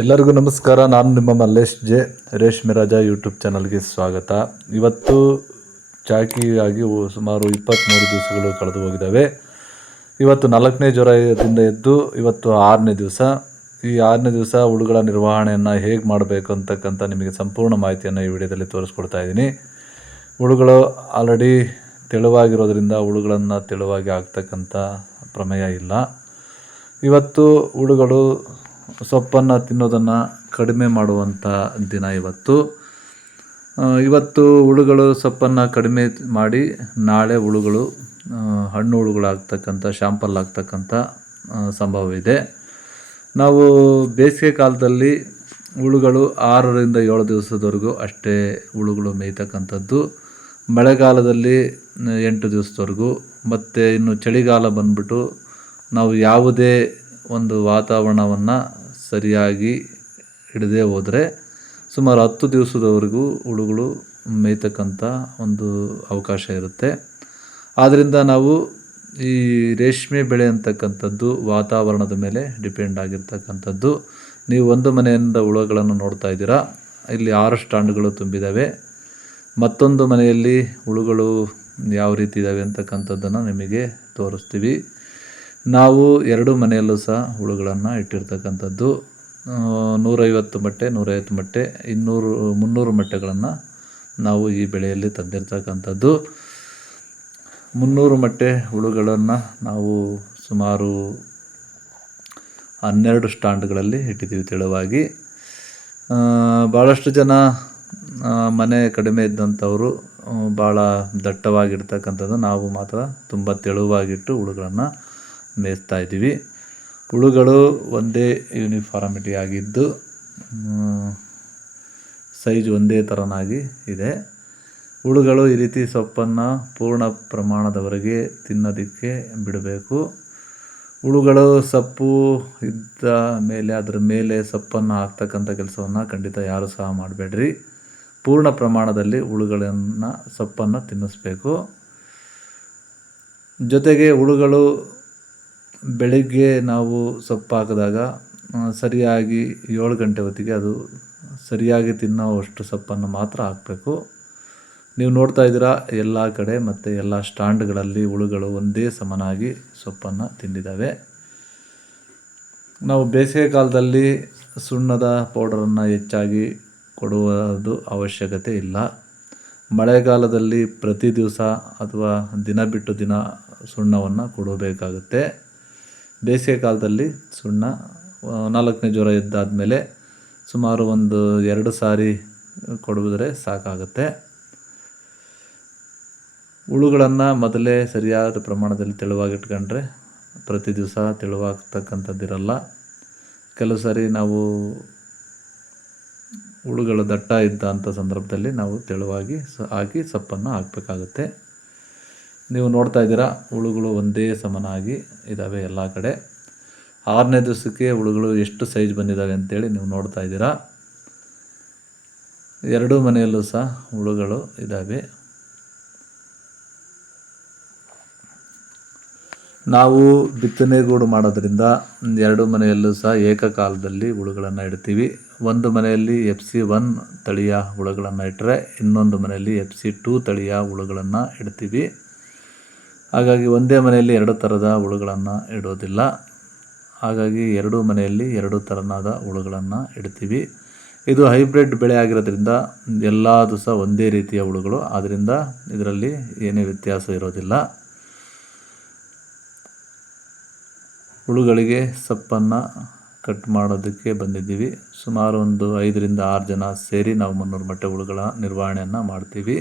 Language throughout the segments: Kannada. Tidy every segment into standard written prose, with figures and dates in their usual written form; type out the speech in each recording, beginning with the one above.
ಎಲ್ಲರಿಗೂ ನಮಸ್ಕಾರ. ನಾನು ನಿಮ್ಮ ಮಲ್ಲೇಶ್ ಜೆ. ರೇಷ್ಮೆ ರಾಜ ಯೂಟ್ಯೂಬ್ ಚಾನಲ್ಗೆ ಸ್ವಾಗತ. ಇವತ್ತು ಚಾಕಿಯಾಗಿ ಸುಮಾರು 23 ದಿವಸಗಳು ಕಳೆದು ಹೋಗಿದ್ದಾವೆ. ಇವತ್ತು 4ನೇ ಜ್ವರದಿಂದ ಎದ್ದು ಇವತ್ತು 6ನೇ ದಿವಸ. ಈ 6ನೇ ದಿವಸ ಹುಳುಗಳ ನಿರ್ವಹಣೆಯನ್ನು ಹೇಗೆ ಮಾಡಬೇಕು ಅಂತಕ್ಕಂಥ ನಿಮಗೆ ಸಂಪೂರ್ಣ ಮಾಹಿತಿಯನ್ನು ಈ ವಿಡಿಯೋದಲ್ಲಿ ತೋರಿಸ್ಕೊಡ್ತಾ ಇದ್ದೀನಿ. ಹುಳುಗಳು ಆಲ್ರೆಡಿ ತೆಳುವಾಗಿರೋದ್ರಿಂದ ಹುಳುಗಳನ್ನು ತೆಳುವಾಗಿ ಆಗ್ತಕ್ಕಂಥ ಪ್ರಮೇಯ ಇಲ್ಲ. ಇವತ್ತು ಹುಳುಗಳು ಸೊಪ್ಪನ್ನು ತಿನ್ನೋದನ್ನು ಕಡಿಮೆ ಮಾಡುವಂಥ ದಿನ ಇವತ್ತು. ಹುಳುಗಳು ಸೊಪ್ಪನ್ನು ಕಡಿಮೆ ಮಾಡಿ ನಾಳೆ ಹುಳುಗಳು ಹಣ್ಣು ಹುಳುಗಳಾಗ್ತಕ್ಕಂಥ ಶಾಂಪಲ್ ಆಗ್ತಕ್ಕಂಥ ಸಂಭವವಿದೆ. ನಾವು ಬೇಸಿಗೆ ಕಾಲದಲ್ಲಿ ಹುಳುಗಳು 6ರಿಂದ 7 ದಿವಸದವರೆಗೂ ಅಷ್ಟೇ ಹುಳುಗಳು ಮೇಯ್ತಕ್ಕಂಥದ್ದು. ಮಳೆಗಾಲದಲ್ಲಿ 8 ದಿವಸದವರೆಗೂ. ಮತ್ತು ಇನ್ನು ಚಳಿಗಾಲ ಬಂದ್ಬಿಟ್ಟು ನಾವು ಯಾವುದೇ ಒಂದು ವಾತಾವರಣವನ್ನು ಸರಿಯಾಗಿ ಹಿಡದೇ ಹೋದರೆ ಸುಮಾರು 10 ದಿವಸದವರೆಗೂ ಹುಳುಗಳು ಮೇಯ್ತಕ್ಕಂಥ ಒಂದು ಅವಕಾಶ ಇರುತ್ತೆ. ಆದ್ದರಿಂದ ನಾವು ಈ ರೇಷ್ಮೆ ಬೆಳೆ ಅಂತಕ್ಕಂಥದ್ದು ವಾತಾವರಣದ ಮೇಲೆ ಡಿಪೆಂಡ್ ಆಗಿರ್ತಕ್ಕಂಥದ್ದು. ನೀವು ಒಂದು ಮನೆಯಿಂದ ಹುಳುಗಳನ್ನು ನೋಡ್ತಾ ಇದ್ದೀರಾ. ಇಲ್ಲಿ 6 ಸ್ಟ್ಯಾಂಡ್ಗಳು ತುಂಬಿದ್ದಾವೆ. ಮತ್ತೊಂದು ಮನೆಯಲ್ಲಿ ಹುಳುಗಳು ಯಾವ ರೀತಿ ಇದ್ದಾವೆ ಅಂತಕ್ಕಂಥದ್ದನ್ನು ನಿಮಗೆ ತೋರಿಸ್ತೀವಿ. ನಾವು 2 ಮನೆಯಲ್ಲೂ ಸಹ ಹುಳುಗಳನ್ನು ಇಟ್ಟಿರ್ತಕ್ಕಂಥದ್ದು. 150 ಮೊಟ್ಟೆ, 150 ಮೊಟ್ಟೆ, 200, 300 ಮೊಟ್ಟೆಗಳನ್ನು ನಾವು ಈ ಬೆಳೆಯಲ್ಲಿ ತಂದಿರ್ತಕ್ಕಂಥದ್ದು. 300 ಮೊಟ್ಟೆ ಹುಳುಗಳನ್ನು ನಾವು ಸುಮಾರು 12 ಸ್ಟ್ಯಾಂಡ್ಗಳಲ್ಲಿ ಇಟ್ಟಿದ್ದೀವಿ ತೆಳುವಾಗಿ. ಭಾಳಷ್ಟು ಜನ ಮನೆ ಕಡಿಮೆ ಇದ್ದಂಥವರು ಭಾಳ ದಟ್ಟವಾಗಿರ್ತಕ್ಕಂಥದ್ದು. ನಾವು ಮಾತ್ರ ತುಂಬ ತೆಳುವಾಗಿಟ್ಟು ಹುಳುಗಳನ್ನು ಮೇಯಿಸ್ತಾ ಇದ್ದೀವಿ. ಹುಳುಗಳು ಒಂದೇ ಯೂನಿಫಾರ್ಮಿಟಿ ಆಗಿದ್ದು ಸೈಜ್ ಒಂದೇ ಥರನಾಗಿ ಇದೆ. ಹುಳುಗಳು ಈ ರೀತಿ ಸೊಪ್ಪನ್ನು ಪೂರ್ಣ ಪ್ರಮಾಣದವರೆಗೆ ತಿನ್ನೋದಕ್ಕೆ ಬಿಡಬೇಕು. ಹುಳುಗಳು ಸೊಪ್ಪು ಇದ್ದ ಮೇಲೆ ಅದರ ಮೇಲೆ ಸೊಪ್ಪನ್ನು ಹಾಕ್ತಕ್ಕಂಥ ಕೆಲಸವನ್ನು ಖಂಡಿತ ಯಾರೂ ಸಹ ಮಾಡಬೇಡ್ರಿ. ಪೂರ್ಣ ಪ್ರಮಾಣದಲ್ಲಿ ಹುಳುಗಳನ್ನು ಸೊಪ್ಪನ್ನು ತಿನ್ನಿಸ್ಬೇಕು. ಜೊತೆಗೆ ಹುಳುಗಳು ಬೆಳಿಗ್ಗೆ ನಾವು ಸೊಪ್ಪು ಹಾಕಿದಾಗ ಸರಿಯಾಗಿ 7 ಗಂಟೆ ಹೊತ್ತಿಗೆ ಅದು ಸರಿಯಾಗಿ ತಿನ್ನೋವಷ್ಟು ಸೊಪ್ಪನ್ನು ಮಾತ್ರ ಹಾಕಬೇಕು. ನೀವು ನೋಡ್ತಾ ಇದ್ದೀರಾ ಎಲ್ಲ ಕಡೆ ಮತ್ತು ಎಲ್ಲ ಸ್ಟ್ಯಾಂಡ್ಗಳಲ್ಲಿ ಹುಳುಗಳು ಒಂದೇ ಸಮನಾಗಿ ಸೊಪ್ಪನ್ನು ತಿಂದಿದ್ದಾವೆ. ನಾವು ಬೇಸಿಗೆ ಕಾಲದಲ್ಲಿ ಸುಣ್ಣದ ಪೌಡರನ್ನು ಹೆಚ್ಚಾಗಿ ಕೊಡುವುದು ಅವಶ್ಯಕತೆ ಇಲ್ಲ. ಮಳೆಗಾಲದಲ್ಲಿ ಪ್ರತಿ ದಿವಸ ಅಥವಾ ದಿನ ಬಿಟ್ಟು ದಿನ ಸುಣ್ಣವನ್ನು ಕೊಡಬೇಕಾಗುತ್ತೆ. ಬೇಸಿಗೆ ಕಾಲದಲ್ಲಿ ಸುಣ್ಣ 4ನೇ ಜ್ವರ ಎದ್ದಾದಮೇಲೆ ಸುಮಾರು ಒಂದು 2 ಸಾರಿ ಕೊಡಿದ್ರೆ ಸಾಕಾಗುತ್ತೆ. ಹುಳುಗಳನ್ನು ಮೊದಲೇ ಸರಿಯಾದ ಪ್ರಮಾಣದಲ್ಲಿ ತೆಳುವಾಗಿಟ್ಕೊಂಡ್ರೆ ಪ್ರತಿ ದಿವಸ ತೆಳುವಾಗ್ತಕ್ಕಂಥದ್ದಿರಲ್ಲ. ಕೆಲವು ಸಾರಿ ನಾವು ಹುಳುಗಳು ದಟ್ಟ ಇದ್ದಂಥ ಸಂದರ್ಭದಲ್ಲಿ ನಾವು ತೆಳುವಾಗಿ ಹಾಕಿ ಸೊಪ್ಪನ್ನು ಹಾಕಬೇಕಾಗುತ್ತೆ. ನೀವು ನೋಡ್ತಾ ಇದ್ದೀರಾ ಹುಳುಗಳು ಒಂದೇ ಸಮನಾಗಿ ಇದ್ದಾವೆ ಎಲ್ಲ ಕಡೆ. 6ನೇ ದಿವಸಕ್ಕೆ ಹುಳುಗಳು ಎಷ್ಟು ಸೈಜ್ ಬಂದಿದ್ದಾವೆ ಅಂತೇಳಿ ನೀವು ನೋಡ್ತಾ ಇದ್ದೀರಾ. 2 ಮನೆಯಲ್ಲೂ ಸಹ ಹುಳುಗಳು ಇದ್ದಾವೆ. ನಾವು ಬಿತ್ತನೆಗೂಡು ಮಾಡೋದ್ರಿಂದ 2 ಮನೆಯಲ್ಲೂ ಸಹ ಏಕಕಾಲದಲ್ಲಿ ಹುಳುಗಳನ್ನು ಇಡ್ತೀವಿ. ಒಂದು ಮನೆಯಲ್ಲಿ FC1 ತಳಿಯ ಹುಳುಗಳನ್ನು ಇಟ್ಟರೆ ಇನ್ನೊಂದು ಮನೆಯಲ್ಲಿ FC2 ತಳಿಯ ಹುಳುಗಳನ್ನು ಇಡ್ತೀವಿ. ಹಾಗಾಗಿ ಒಂದೇ ಮನೆಯಲ್ಲಿ 2 ಥರದ ಹುಳುಗಳನ್ನು ಇಡೋದಿಲ್ಲ. ಹಾಗಾಗಿ 2 ಮನೆಯಲ್ಲಿ 2 ಥರನಾದ ಹುಳುಗಳನ್ನು ಇಡ್ತೀವಿ. ಇದು ಹೈಬ್ರಿಡ್ ಬೆಳೆ ಆಗಿರೋದ್ರಿಂದ ಎಲ್ಲದೂ ಸಹ ಒಂದೇ ರೀತಿಯ ಹುಳುಗಳು. ಆದ್ದರಿಂದ ಇದರಲ್ಲಿ ಏನೇ ವ್ಯತ್ಯಾಸ ಇರೋದಿಲ್ಲ. ಹುಳುಗಳಿಗೆ ಸೊಪ್ಪನ್ನು ಕಟ್ ಮಾಡೋದಕ್ಕೆ ಬಂದಿದ್ದೀವಿ. ಸುಮಾರು ಒಂದು 5ರಿಂದ 6 ಜನ ಸೇರಿ ನಾವು 300 ಮೊಟ್ಟೆ ಹುಳುಗಳ ನಿರ್ವಹಣೆಯನ್ನು ಮಾಡ್ತೀವಿ.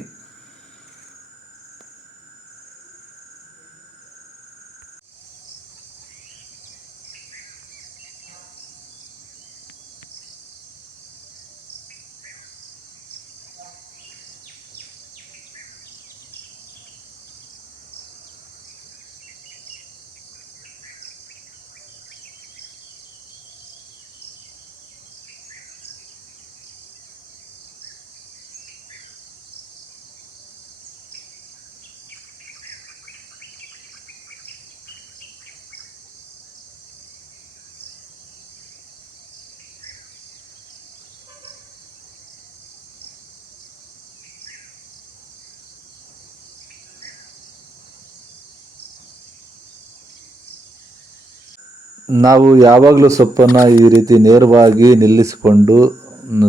ನಾವು ಯಾವಾಗಲೂ ಸೊಪ್ಪನ್ನು ಈ ರೀತಿ ನೇರವಾಗಿ ನಿಲ್ಲಿಸಿಕೊಂಡು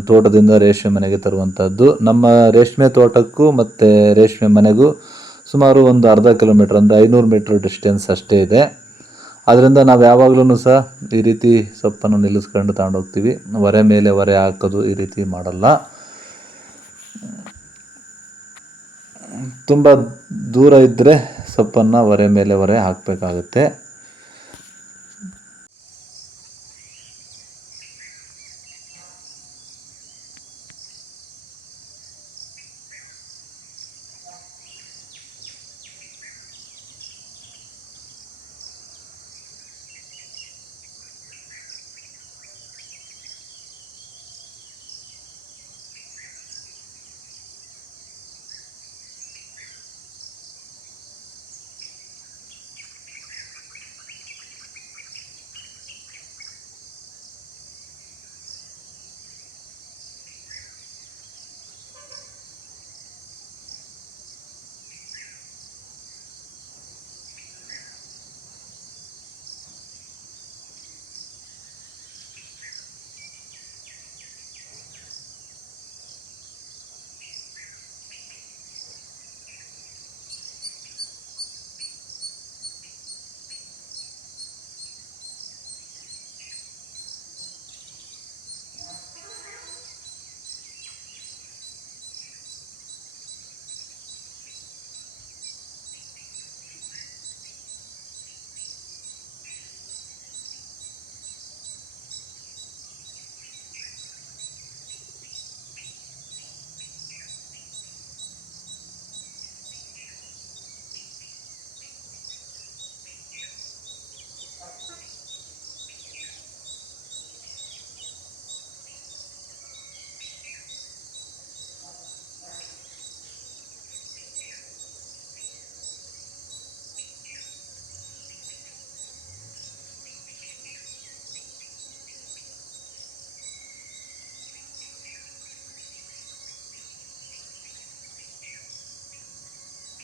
ತೋಟದಿಂದ ರೇಷ್ಮೆ ಮನೆಗೆ ತರುವಂಥದ್ದು. ನಮ್ಮ ರೇಷ್ಮೆ ತೋಟಕ್ಕೂ ಮತ್ತು ರೇಷ್ಮೆ ಮನೆಗೂ ಸುಮಾರು ಒಂದು ಅರ್ಧ ಕಿಲೋಮೀಟ್ರ್ ಅಂದರೆ 500 ಮೀಟ್ರ್ ಡಿಸ್ಟೆನ್ಸ್ ಅಷ್ಟೇ ಇದೆ. ಆದ್ದರಿಂದ ನಾವು ಯಾವಾಗಲೂ ಸಹ ಈ ರೀತಿ ಸೊಪ್ಪನ್ನು ನಿಲ್ಲಿಸ್ಕೊಂಡು ತಗೊಂಡೋಗ್ತೀವಿ. ಹೊರೆ ಮೇಲೆ ಹೊರೆ ಹಾಕೋದು ಈ ರೀತಿ ಮಾಡಲ್ಲ. ತುಂಬ ದೂರ ಇದ್ದರೆ ಸೊಪ್ಪನ್ನು ಹೊರೆ ಮೇಲೆ ಹೊರೆ ಹಾಕಬೇಕಾಗುತ್ತೆ.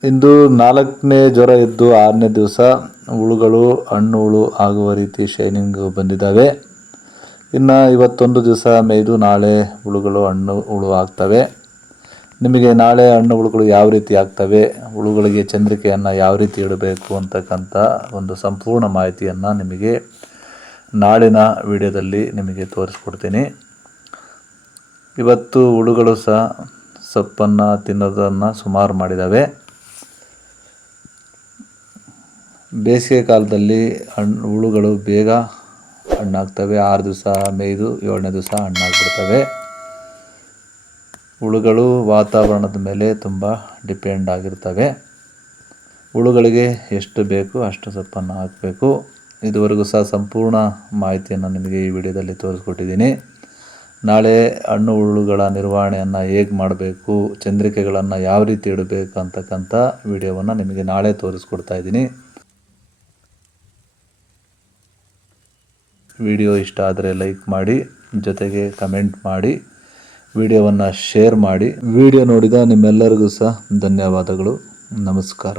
ಇಂದು 4ನೇ ಜ್ವರ ಇದ್ದು 6ನೇ ದಿವಸ ಹುಳುಗಳು ಹಣ್ಣು ಹುಳು ಆಗುವ ರೀತಿ ಶೈನಿಂಗ್ ಬಂದಿದ್ದಾವೆ. ಇನ್ನು ಇವತ್ತೊಂದು ದಿವಸ ಮೇಯ್ದು ನಾಳೆ ಹುಳುಗಳು ಹಣ್ಣು ಹುಳು ಆಗ್ತವೆ. ನಿಮಗೆ ನಾಳೆ ಹಣ್ಣು ಹುಳುಗಳು ಯಾವ ರೀತಿ ಆಗ್ತವೆ, ಹುಳುಗಳಿಗೆ ಚಂದ್ರಿಕೆಯನ್ನು ಯಾವ ರೀತಿ ಇಡಬೇಕು ಅಂತಕ್ಕಂಥ ಒಂದು ಸಂಪೂರ್ಣ ಮಾಹಿತಿಯನ್ನು ನಿಮಗೆ ನಾಳಿನ ವಿಡಿಯೋದಲ್ಲಿ ನಿಮಗೆ ತೋರಿಸ್ಕೊಡ್ತೀನಿ. ಇವತ್ತು ಹುಳುಗಳು ಸಹ ಸೊಪ್ಪನ್ನು ತಿನ್ನೋದನ್ನು ಸುಮಾರು ಮಾಡಿದ್ದಾವೆ. ಬೇಸಿಗೆ ಕಾಲದಲ್ಲಿ ಹುಳುಗಳು ಬೇಗ ಹಣ್ಣಾಗ್ತವೆ. 6 ದಿವಸ ಮೇಯ್ದು 7ನೇ ದಿವಸ ಹಣ್ಣಾಗ್ಬಿಡ್ತವೆ. ಹುಳುಗಳು ವಾತಾವರಣದ ಮೇಲೆ ತುಂಬ ಡಿಪೆಂಡ್ ಆಗಿರ್ತವೆ. ಹುಳುಗಳಿಗೆ ಎಷ್ಟು ಬೇಕು ಅಷ್ಟು ಸೊಪ್ಪನ್ನು ಹಾಕಬೇಕು. ಇದುವರೆಗೂ ಸಹ ಸಂಪೂರ್ಣ ಮಾಹಿತಿಯನ್ನು ನಿಮಗೆ ಈ ವಿಡಿಯೋದಲ್ಲಿ ತೋರಿಸ್ಕೊಟ್ಟಿದ್ದೀನಿ. ನಾಳೆ ಹಣ್ಣು ಹುಳುಗಳ ನಿರ್ವಹಣೆಯನ್ನು ಹೇಗೆ ಮಾಡಬೇಕು, ಚಂದ್ರಿಕೆಗಳನ್ನು ಯಾವ ರೀತಿ ಇಡಬೇಕು ಅಂತಕ್ಕಂಥ ವಿಡಿಯೋವನ್ನು ನಿಮಗೆ ನಾಳೆ ತೋರಿಸ್ಕೊಡ್ತಾ ಇದ್ದೀನಿ. ವಿಡಿಯೋ ಇಷ್ಟ ಆದರೆ ಲೈಕ್ ಮಾಡಿ, ಜೊತೆಗೆ ಕಮೆಂಟ್ ಮಾಡಿ, ವಿಡಿಯೋವನ್ನು ಶೇರ್ ಮಾಡಿ. ವಿಡಿಯೋ ನೋಡಿದ ನಿಮ್ಮೆಲ್ಲರಿಗೂ ಸಹ ಧನ್ಯವಾದಗಳು. ನಮಸ್ಕಾರ.